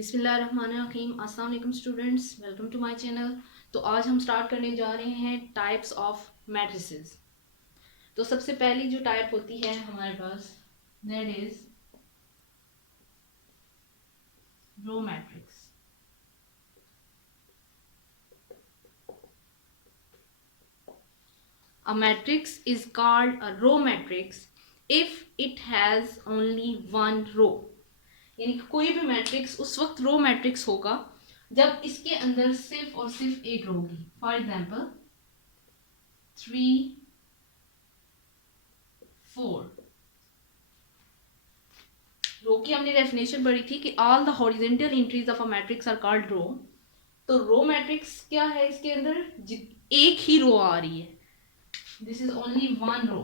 बिस्मिल्लाहिर्रहमानिर्रहीम। अस्सलाम वालेकुम students, welcome to my channel. तो आज हम स्टार्ट करने जा रहे हैं टाइप्स ऑफ मैट्रिसेस। तो सबसे पहली जो टाइप होती है हमारे पास that is row matrix. A matrix is called a row matrix if it has only one row। यानी कि कोई भी मैट्रिक्स उस वक्त रो मैट्रिक्स होगा जब इसके अंदर सिर्फ और सिर्फ एक रो होगी। For example 3 4। रो की हमने डेफिनेशन पढ़ी थी कि all the horizontal entries of a matrix are called row. तो रो मैट्रिक्स क्या है, इसके अंदर एक ही रो आ रही है, this is only one row.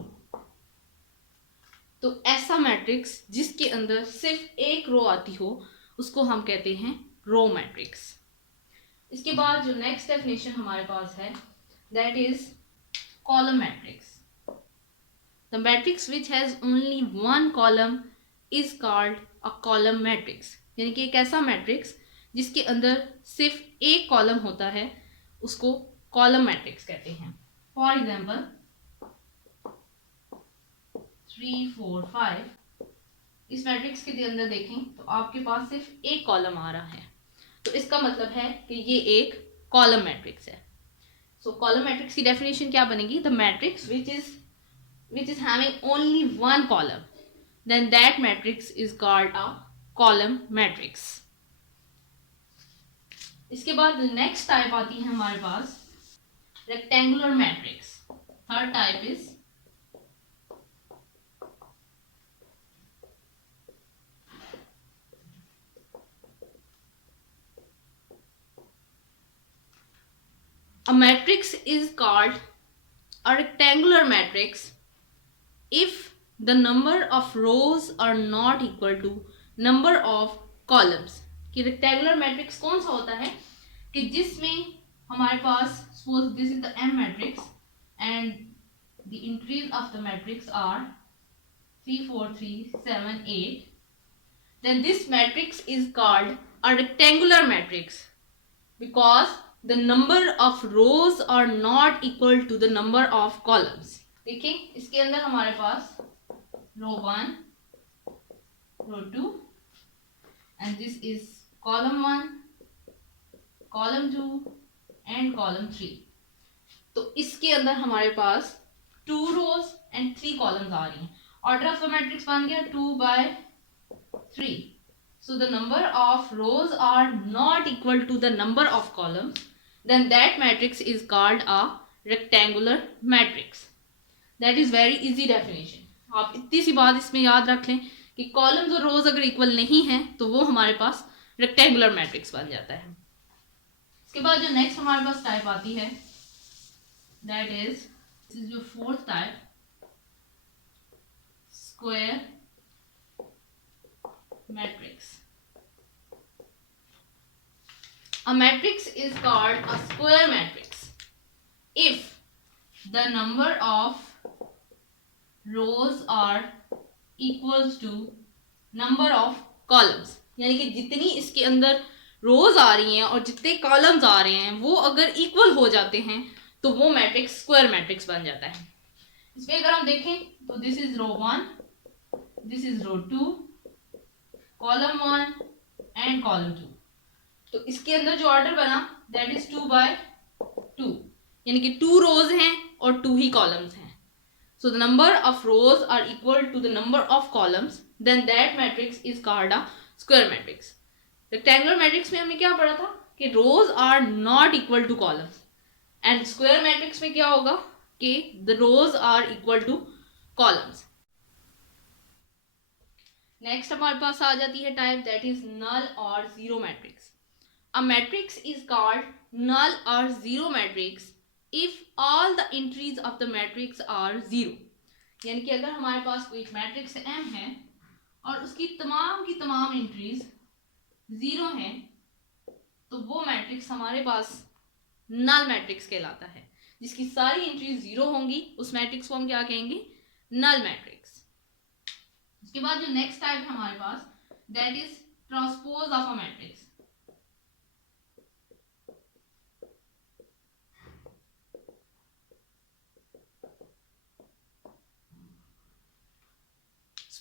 तो ऐसा मैट्रिक्स जिसके अंदर सिर्फ एक रो आती हो उसको हम कहते हैं रो मैट्रिक्स। इसके बाद जो नेक्स्ट डेफिनेशन हमारे पास है that is column matrix. The matrix which has only one column is called a column matrix. यानी कि एक ऐसा मैट्रिक्स जिसके अंदर सिर्फ एक कॉलम होता है उसको कॉलम मैट्रिक्स कहते हैं। For example 3 4 5। इस मैट्रिक्स के अंदर देखें तो आपके पास सिर्फ एक कॉलम आ रहा है, तो इसका मतलब है कि ये एक कॉलम मैट्रिक्स है। सो कॉलम मैट्रिक्स की डेफिनेशन क्या बनेगी? The matrix which is having only one column, then that matrix is called a column matrix। इसके बाद नेक्स्ट टाइप आती है हमारे पास rectangular matrix. Third type is a matrix is called a rectangular matrix if the number of rows are not equal to number of columns। कि rectangular matrix कौन सा होता है कि जिसमें हमारे पास suppose this is the M matrix and the entries of the matrix are 3 4 3 7 8, then this matrix is called a rectangular matrix because the number of rows are not equal to the number of columns। देखिए इसके अंदर हमारे पास रो 1 रो 2 and this is column 1 column 2 and column 3। तो इसके अंदर हमारे पास 2 rows and 3 columns आ रही हैं। ऑर्डर ऑफ द मैट्रिक्स बन गया 2 by 3। So the number of rows are not equal to the number of columns, then that matrix is called a rectangular matrix। That is very easy definition। आप इतनी सी बात इसमें याद रख लें कि कॉलम्स और रोज अगर इक्वल नहीं है तो वो हमारे पास रेक्टेंगुलर मैट्रिक्स बन जाता है। इसके बाद जो नेक्स्ट हमारे पास टाइप आती है दैट इज जो fourth type square matrix. A matrix is called a square matrix if the number of rows are equals to number of columns। यानी कि जितनी इसके अंदर रोज आ रही हैं और जितने कॉलम्स आ रहे हैं वो अगर इक्वल हो जाते हैं तो वो मैट्रिक्स स्क्वायर मैट्रिक्स बन जाता है। इसमें अगर हम देखें तो this is row 1, this is row 2, column 1 and column 2। तो इसके अंदर जो ऑर्डर बना दैट इज 2 by 2, यानी कि 2 रोज हैं और 2 ही कॉलम्स हैं। So the number of rows are equal to the number of columns, then that matrix is called a square matrix. Rectangular matrix में हमने क्या पढ़ा था कि rows are not equal to columns, and square matrix में क्या होगा कि the rows are equal to columns. Next हमारे पास आ जाती है टाइप दैट इज नल और zero matrix. A matrix is called null or zero matrix if all the entries of the matrix are zero। यानी कि अगर हमारे पास कोई मैट्रिक्स M है और उसकी तमाम की तमाम एंट्रीज जीरो हैं तो वो मैट्रिक्स हमारे पास नल मैट्रिक्स कहलाता है। जिसकी सारी एंट्रीज जीरो होंगी उस मैट्रिक्स को हम क्या कहेंगे? Null matrix. उसके बाद जो नेक्स्ट टाइप है हमारे पास that is transpose of a matrix.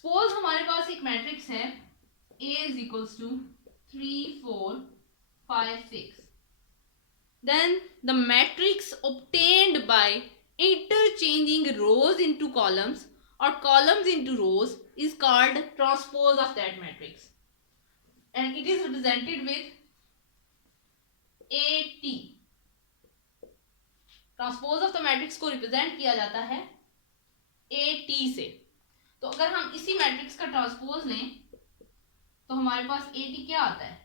Suppose हमारे पास एक मैट्रिक्स है A is equals to 3 4 5 6, then the matrix obtained by interchanging rows into columns or columns into rows is called transpose of that matrix, and it is represented with AT. Transpose of the matrix को represent किया जाता है AT से। तो अगर हम इसी matrix का ट्रांसपोज लें तो हमारे पास AT क्या आता है,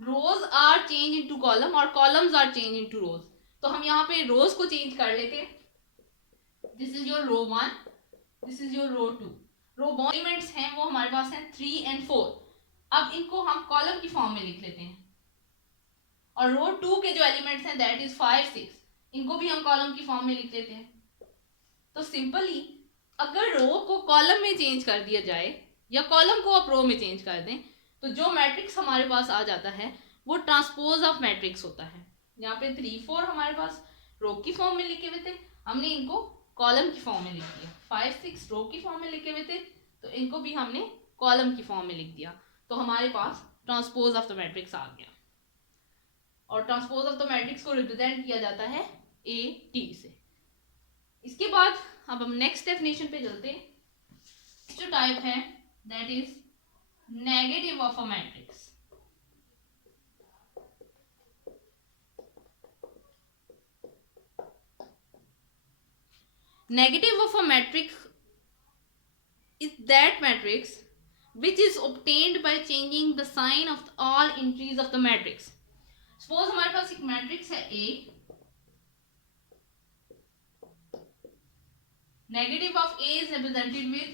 rows are change into column और columns are change into rows. तो हम यहाँ पे रोज को चेंज कर लेते हैं, this is your row 1, this is your row 2। Row one elements हैं वो हमारे पास हैं 3 and 4। अब इनको हम कॉलम की फॉर्म में लिख लेते हैं, और रो 2 के जो एलिमेंट्स हैं दैट इज 5 6, इनको भी हम कॉलम की फॉर्म में लिख लेते हैं। तो सिंपली अगर रो को कॉलम में चेंज कर दिया जाए या कॉलम को आप रो में चेंज कर दें तो जो मैट्रिक्स हमारे पास आ जाता है वो ट्रांसपोज ऑफ मैट्रिक्स होता है। यहाँ पे 3 4 हमारे पास रो की फॉर्म में लिखे हुए थे, हमने इनको कॉलम की फॉर्म में लिख दिया। 5 6 रो की फॉर्म में लिखे हुए थे तो इनको भी हमने कॉलम की फॉर्म में लिख दिया। तो हमारे पास ट्रांसपोज ऑफ द मैट्रिक्स आ गया, और ट्रांसपोज ऑफ द मैट्रिक्स को रिप्रेजेंट किया जाता है AT से। इसके बाद अब हम नेक्स्ट डेफिनेशन पे चलते हैं। जो टाइप है that is negative of a matrix. Negative of a matrix is that matrix which is obtained by changing the sign of all entries of the matrix. Suppose हमारे पास एक मैट्रिक्स है A, negative of A is represented with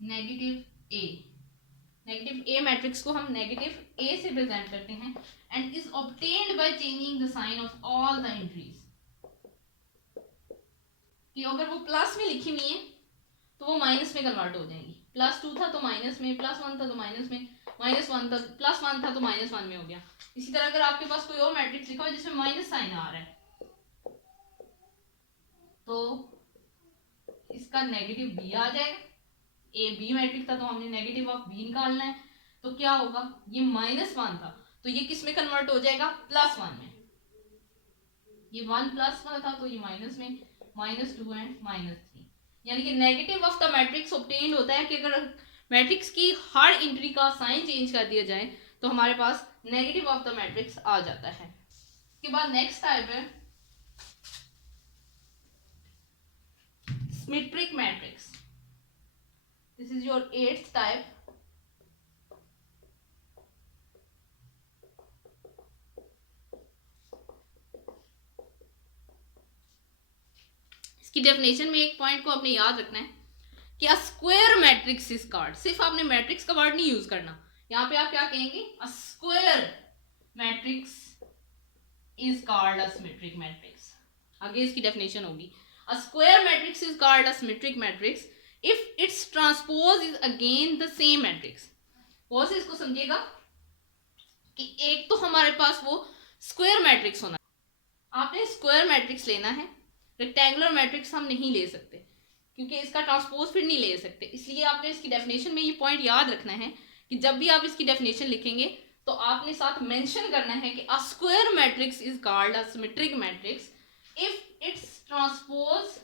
negative A. Negative A matrix को हम negative A से present करते हैं, and is obtained by changing the sign of all the entries. कि अगर वो प्लस में लिखी हुई है तो वो माइनस में कन्वर्ट हो जाएंगी। +2 था तो माइनस में, +1 था तो माइनस में, -1 था, +1 था तो -1 में हो गया। इसी तरह अगर आपके पास कोई और मैट्रिक्स लिखा हुआ जिसमें माइनस साइन आ रहा है तो इसका नेगेटिव B आ जाएगा। A B मैट्रिक्स था तो हमने नेगेटिव ऑफ B निकालना है, तो क्या होगा, ये -1 था तो ये किस में कन्वर्ट हो जाएगा, +1 में। ये 1 +1 था तो ये माइनस में, -2 एंड -3। यानी कि negative of the matrix obtained होता है कि अगर मैट्रिक्स की हर एंट्री का साइन चेंज कर दिया जाए तो हमारे पास नेगेटिव ऑफ द मैट्रिक्स आ जाता है। इसके बाद नेक्स्ट टाइप है symmetric matrix. This is your 8th type. इसकी डेफिनेशन में एक पॉइंट को आपने याद रखना है कि अ स्क्वायर मैट्रिक्स इज कॉल्ड। सिर्फ आपने मैट्रिक्स का वर्ड नहीं यूज करना, यहां पे आप क्या कहेंगे, अ square matrix is called a symmetric matrix. आगे इसकी डेफिनेशन होगी, अ square matrix is called a symmetric matrix if its transpose is again the same matrix. बहुत से इसको समझिएगा कि एक तो हमारे पास वो स्क्वायर मैट्रिक्स होना, आपने स्क्वायर मैट्रिक्स लेना है, रेक्टेंगुलर मैट्रिक्स हम नहीं ले सकते क्योंकि इसका ट्रांसपोज फिर नहीं ले सकते। इसलिए आपने इसकी डेफिनेशन में ये पॉइंट याद रखना है कि जब भी आप इसकी डेफिनेशन लिखेंगे तो आपने साथ मेंशन करना है कि अ square matrix is called a symmetric matrix if its transpose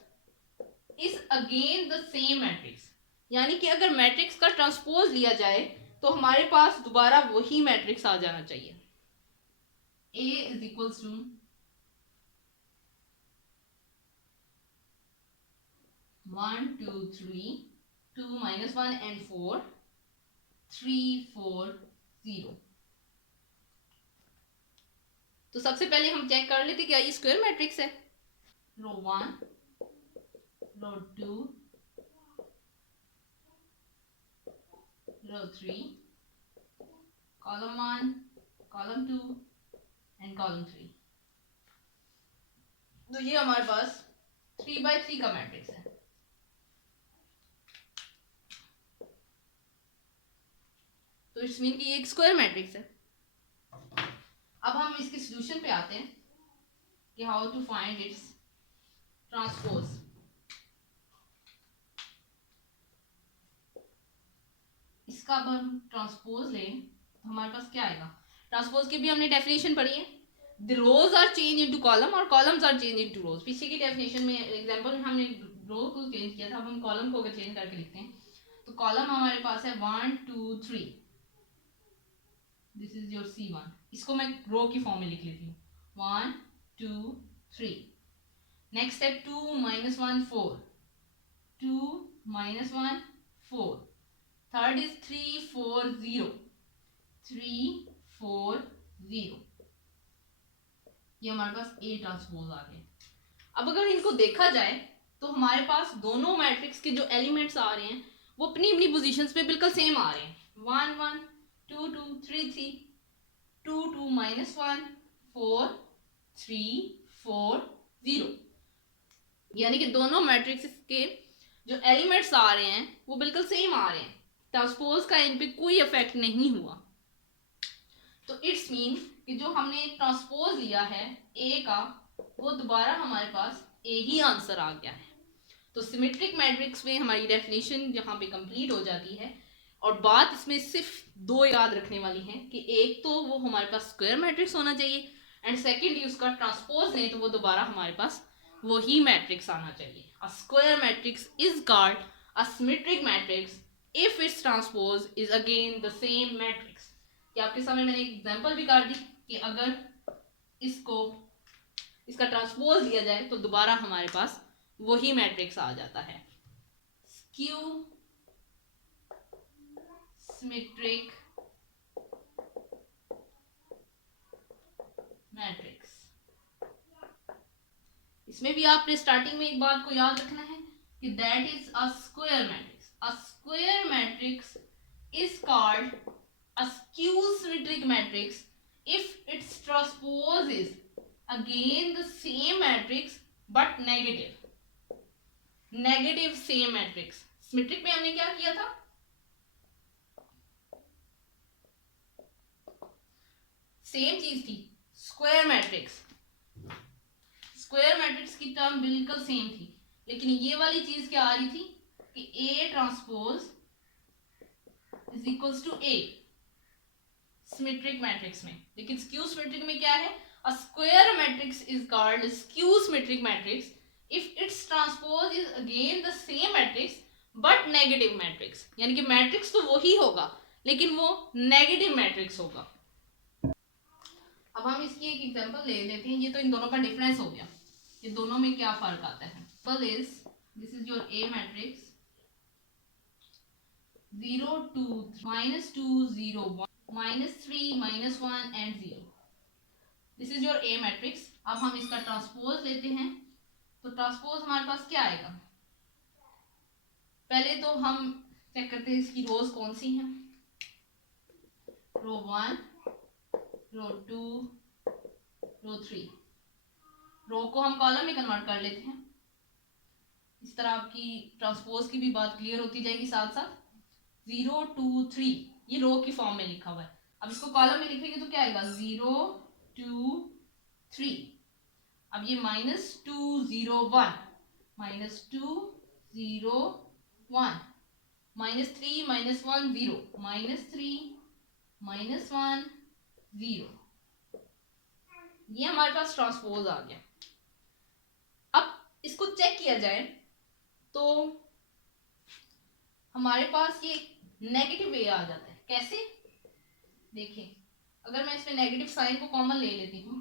is again the same matrix. यानी कि अगर मैट्रिक्स का ट्रांसपोज लिया जाए तो हमारे पास दोबारा वही मैट्रिक्स आ जाना चाहिए। A is equals to 1 2 3 2 -1 and 4 3 4 0। तो सबसे पहले हम चेक कर लेते क्या ये स्क्वायर मैट्रिक्स है। रो 1 रो 2 रो 3 कॉलम 1 कॉलम 2 एंड कॉलम 3। तो ये हमारे पास 3x3 का मैट्रिक्स है। तो इट्स मीन कि ये एक स्क्वायर मैट्रिक्स है। अब हम इसके सॉल्यूशन पे आते हैं कि how to find its transpose. इसका अब हम ट्रांसपोज लें तो हमारे पास क्या आएगा। ट्रांसपोज की भी हमने डेफिनेशन पढ़ी है, the rows are change into column और columns are change into rows. पीछे की डेफिनेशन में एग्जांपल में हमने रो को चेंज किया था, अब हम कॉलम को अगर चेंज करके लिखते हैं तो कॉलम हमारे पास है 1 2 3, दिस इज योर C1। इसको मैं रो की फॉर्म में लिख लेती हूँ 1 2 3। Next step 2 -1 4, 2 -1 4। Third is 3 4 0, 3 4 0। ये हमारे पास ए ट्रांसपोज आ गए। अब अगर इनको देखा जाए तो हमारे पास दोनों मैट्रिक्स के जो एलिमेंट्स आ रहे हैं वो अपनी अपनी पोजीशंस पे बिल्कुल सेम आ रहे हैं, 1 1 2 2 3 3, 2 2 -1 4 3 4 0। यानी कि दोनों मैट्रिक्स के जो एलिमेंट्स आ रहे हैं वो बिल्कुल सेम आ रहे हैं, ट्रांसपोज का इन पे कोई इफेक्ट नहीं हुआ। तो इट्स मीन कि जो हमने ट्रांसपोज लिया है ए का वो दोबारा हमारे पास ए ही आंसर आ गया है। तो सिमेट्रिक मैट्रिक्स में हमारी डेफिनेशन यहाँ पे कंप्लीट हो जाती है। और बात इसमें सिर्फ दो याद रखने वाली है कि एक तो वो हमारे पास स्क्वायर मैट्रिक्स होना चाहिए एंड सेकेंडली उसका ट्रांसपोज लें तो वो दोबारा हमारे पास वही मैट्रिक्स आना चाहिए। अ square matrix is called a symmetric matrix if its transpose is again the same matrix. कि आपके सामने मैंने एक एग्जांपल भी कर दी कि अगर इसका ट्रांसपोज लिया जाए तो दोबारा हमारे पास वही मैट्रिक्स आ जाता है, स्क्यू सिमेट्रिक मैट्रिक्स। इसमें भी आपने स्टार्टिंग में एक बात को याद रखना है कि that is a square matrix. A square matrix is called a skew symmetric matrix if its transpose is again the same matrix but negative same matrix। Symmetric में हमने क्या किया था, सेम चीज थी स्क्वायर मैट्रिक्स। स्क्वायर मैट्रिक्स की term बिल्कुल same थी, लेकिन ये वाली चीज क्या आ रही थी कि A transpose is equals to A symmetric matrix में। लेकिन स्क्यू सिमेट्रिक में क्या है, a square matrix is called skew symmetric matrix if its transpose is again the same matrix but negative matrix. यानी कि मैट्रिक्स तो वही होगा लेकिन वो नेगेटिव मैट्रिक्स होगा। अब हम इसकी एक एग्जांपल ले लेते हैं। ये तो इन दोनों का डिफरेंस हो गया, ये दोनों में क्या फर्क आता है। This is your A matrix 0 2 -2 0 1 -3 -1 and 0। This is your A matrix. अब हम इसका ट्रांसपोज लेते हैं तो ट्रांसपोज हमारे पास क्या आएगा। पहले तो हम चेक करते हैं इसकी रोज कौन सी हैं, रो 1 रो 2 रो 3। रो को हम कॉलम में कन्वर्ट कर लेते हैं। इस तरह आपकी ट्रांसपोज की भी बात क्लियर होती जाएगी साथ साथ। 0 2 3 ये रो की फॉर्म में लिखा हुआ है, अब इसको कॉलम में लिखेंगे तो क्या आएगा 0 2 3। अब ये -2 0 1 -2 0 1 -3 -1 0 -3 -1 0। ये हमारे पास ट्रांसपोज आ गया। अब इसको चेक किया जाए तो हमारे पास ये नेगेटिव वे आ जाता है। कैसे, देखिए अगर मैं इसमें नेगेटिव साइन को कॉमन ले लेती हूँ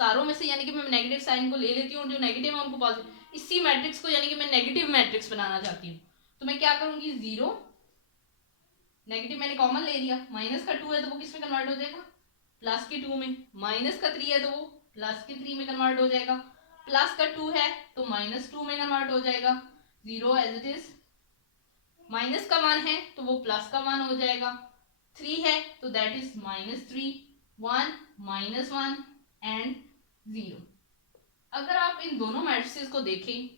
सारों में से, यानी कि मैं नेगेटिव साइन को ले लेती हूँ, जो नेगेटिव है उनको पॉजिटिव, इसी मैट्रिक्स को यानी कि मैं नेगेटिव मैट्रिक्स बनाना चाहती हूँ तो मैं क्या करूंगी 0 नेगेटिव मैंने कॉमन ले लिया, माइनस का 2 है तो वो किस में कन्वर्ट हो जाएगा प्लस के 2 में, माइनस का 3 है तो वो प्लस के 3 में कन्वर्ट हो जाएगा, प्लस का 2 है तो -2 में कन्वर्ट हो जाएगा, 0 एज इट इज, माइनस का 1 है तो वो प्लस का 1 हो जाएगा, 3 है तो दैट इज -3, 1 -1 एंड 0। अगर आप इन दोनों मैट्रिसेस को देखें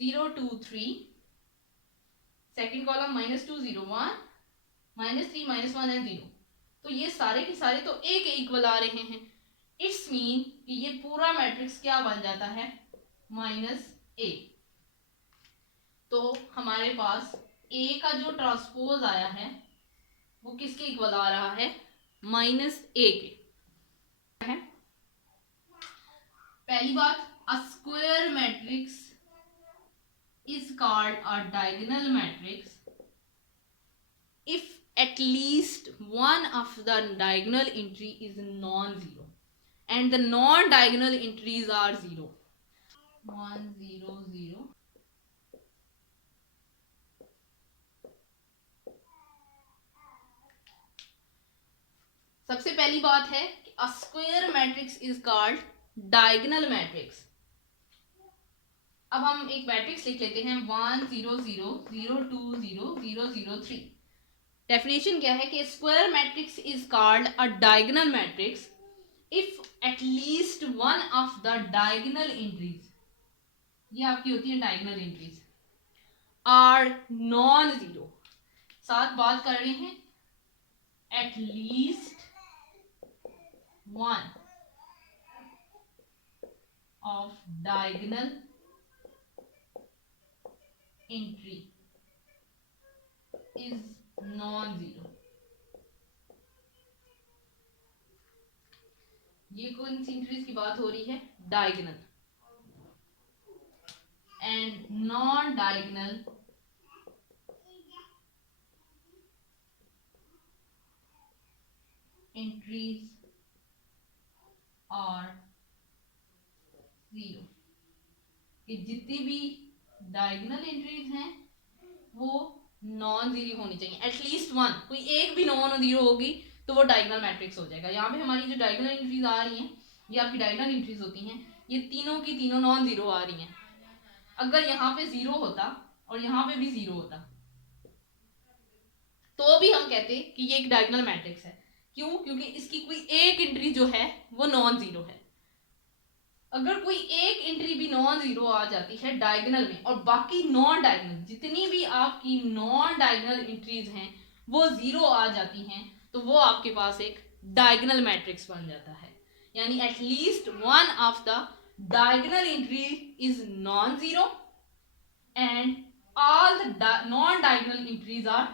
0 2 3, सेकेंड कॉलम -2 0 1 -3 -1 एंड 0, तो ये सारे के सारे तो ए के इक्वल आ रहे हैं। इट्स मीन कि ये पूरा मैट्रिक्स क्या बन जाता है -a। तो हमारे पास ए का जो ट्रांसपोज आया है वो किसके इक्वल आ रहा है, -a के है। पहली बात, अ square matrix is called a diagonal matrix if at least one of the diagonal entry is non-zero and the non-diagonal entries are 0 1 0 0। सबसे पहली बात है कि a square matrix is called diagonal matrix। अब हम एक मैट्रिक्स लिख लेते हैं 1 0 0 0 2 0 0 0 3। डेफिनेशन क्या है कि square matrix is called a diagonal matrix if at least one of the diagonal entries, ये आपकी होती है diagonal entries, are non zero. साथ बात कर रहे हैं at least one of diagonal entry is non zero. ये कौन सी एंट्रीज की बात हो रही है, diagonal and non diagonal entries are zero. कि जितनी भी डायगोनल एंट्रीज हैं वो नॉन जीरो होनी चाहिए, एटलीस्ट वन, कोई एक भी नॉन जीरो होगी तो वो डायगोनल मैट्रिक्स हो जाएगा। यहाँ पे हमारी जो डायगोनल एंट्रीज आ रही हैं ये आपकी डायगोनल एंट्रीज होती हैं, ये तीनों की तीनों नॉन जीरो आ रही हैं। अगर यहाँ पे जीरो होता और यहाँ पे भी जीरो होता तो भी हम कहते कि ये एक डायगोनल मैट्रिक्स है। क्यों? क्योंकि इसकी कोई एक एंट्री जो है वो नॉन जीरो है। अगर कोई एक एंट्री भी नॉन जीरो आ जाती है डायगोनल में और बाकी नॉन डायगोनल जितनी भी आपकी नॉन डायगोनल एंट्रीज हैं वो जीरो आ जाती हैं तो वो आपके पास एक डायगोनल मैट्रिक्स बन जाता है। यानी at least one of the diagonal entry is non zero and all the non diagonal entries are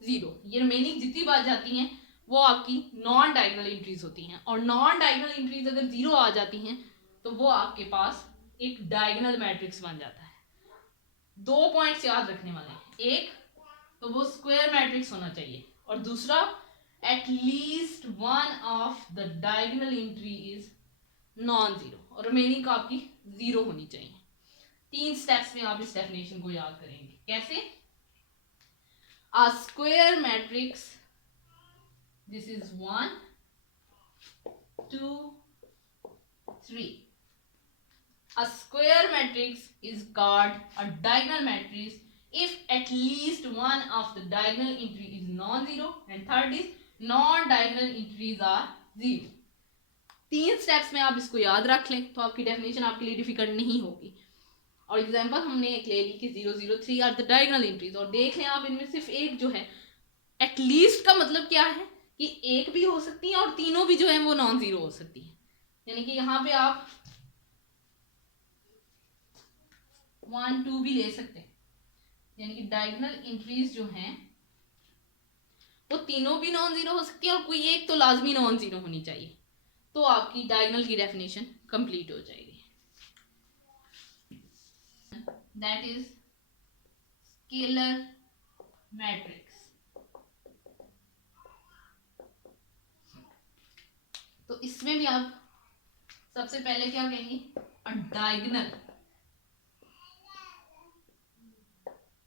zero. ये रिमेनिंग जितनी बात जाती हैं वो आपकी नॉन डायगोनल एंट्रीज होती हैं और नॉन डायगोनल एंट्रीज अगर जीरो आ जाती हैं तो वो आपके पास एक डायगोनल मैट्रिक्स बन जाता है। दो पॉइंट्स याद रखने वाले हैं, एक तो वो स्क्वायर मैट्रिक्स होना चाहिए और दूसरा eight least one of the diagonal entry is non zero और रिमेनिंग का आपकी जीरो होनी चाहिए। 3 स्टेप्स में आप इस डेफिनेशन को याद करेंगे। कैसे? अ square matrix, this is 1 2 3। A square matrix is called a diagonal matrix if at least one of the diagonal entry is non-zero and third is non-diagonal entries are zero। 3 steps में आप इसको याद रख लें तो आपकी डेफिनेशन आपके लिए डिफिकल्ट नहीं होगी। और एग्जांपल हमने एक ले ली कि 0 0 3 आर द डायगोनल एंट्रीज और देख लें आप इनमें सिर्फ एक जो है, एटलीस्ट का मतलब क्या है कि एक भी हो सकती है और तीनों भी जो है वो नॉन जीरो हो सकती है। यानी कि यहाँ पे आप 1 2 भी ले सकते हैं, यानी कि डायगोनल एंट्रीज जो हैं वो तीनों भी नॉन जीरो हो सकती है और कोई एक तो लाजमी नॉन जीरो होनी चाहिए तो आपकी डायगोनल की डेफिनेशन कंप्लीट हो जाएगी। That is scalar matrix. तो इसमें भी आप सबसे पहले क्या कहेंगे, अ diagonal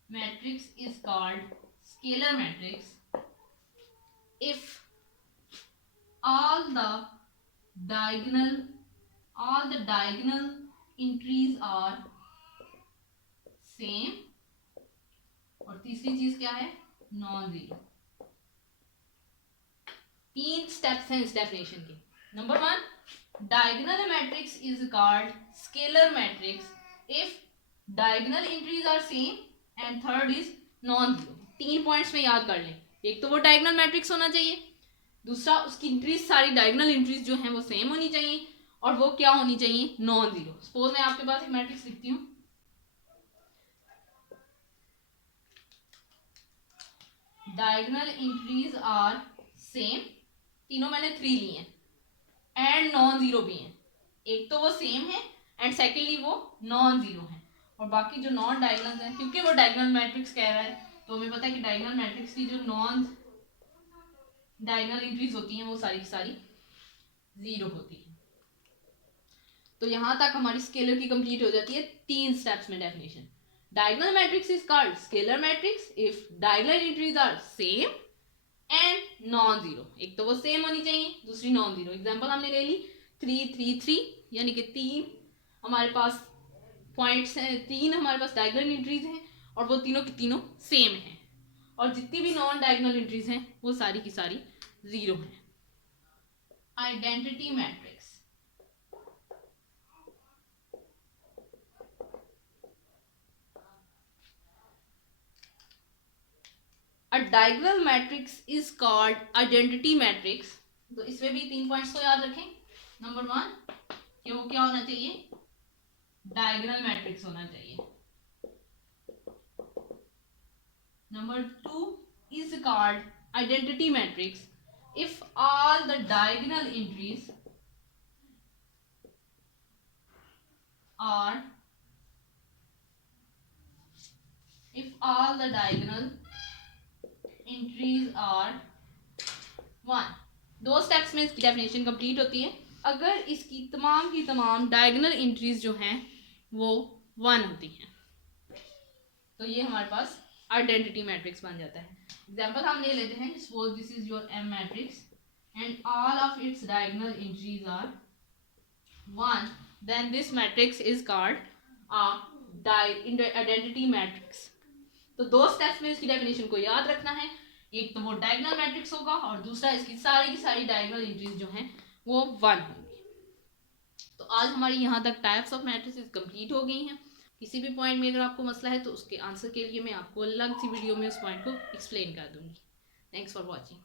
matrix is called scalar matrix if all the diagonal entries are same और तीसरी चीज क्या है, नॉन जीरो। 3 स्टेप्स हैं इस डेफिनेशन के। Number 1, diagonal matrix is called scalar matrix if diagonal entries are same and third is non zero. 3 points में याद कर लें, एक तो वो डायगोनल मैट्रिक्स होना चाहिए, दूसरा उसकी इंट्रीज सारी डायगोनल इंट्रीज जो हैं वो सेम होनी चाहिए और वो क्या होनी चाहिए, नॉन जीरो। सपोज मैं आपके पास एक मैट्रिक्स लिखती हूँ, डायगोनल एंट्रीज आर सेम, तीनों मैंने 3 लिए हैं एंड नॉन जीरो भी हैं। एक तो वो सेम है एंड सेकेंडली वो नॉन जीरो है, और बाकी जो नॉन डायगोनल है, क्योंकि वो डायगोनल मैट्रिक्स कह रहा है तो हमें पता है कि डायगोनल मैट्रिक्स की जो नॉन डायगोनल एंट्रीज होती हैं वो सारी की सारी जीरो होती है। तो यहां तक हमारी स्केलर की कंप्लीट हो जाती है 3 स्टेप्स में definition. Diagonal matrix is called scalar matrix if diagonal entries are same and non zero. एक तो वो सेम होनी चाहिए, दूसरी नॉन जीरो। एग्जांपल हमने ले ली 3 3 3, यानी कि 3 हमारे पास पॉइंट्स हैं, 3 हमारे पास डायगोनल एंट्रीज हैं और वो तीनों की तीनों सेम हैं, और जितनी भी नॉन डायगोनल एंट्रीज हैं वो सारी की सारी जीरो हैं। Identity matrix. A diagonal matrix is called identity matrix. तो इसमें भी 3 पॉइंट्स को याद रखें। नंबर 1 कि वो क्या होना चाहिए, डायगोनल मैट्रिक्स होना चाहिए। Number 2 is called identity matrix if all the diagonal entries are one. दो स्टेप्स में इसकी डेफिनेशन कंप्लीट होती है अगर इसकी तमाम की तमाम डायगोनल एंट्रीज जो हैं वो 1 होती हैं, तो ये हमारे पास आइडेंटिटी मैट्रिक्स बन जाता है। एग्जांपल हम ले लेते हैं, suppose this is your M matrix and all of its diagonal entries are 1, then this matrix is called identity matrix. तो दो स्टेप्स में इसकी डेफिनेशन को याद रखना है, एक तो वो डायगोनल मैट्रिक्स होगा और दूसरा इसकी सारी की सारी डायगोनल एंट्रीज जो हैं वो 1 होंगी। तो आज हमारी यहाँ तक टाइप्स ऑफ मैट्रिसेस कंप्लीट हो गई हैं। किसी भी पॉइंट में अगर आपको मसला है तो उसके आंसर के लिए मैं आपको अलग सी वीडियो में उस पॉइंट को एक्सप्लेन कर दूंगी। Thanks for watching.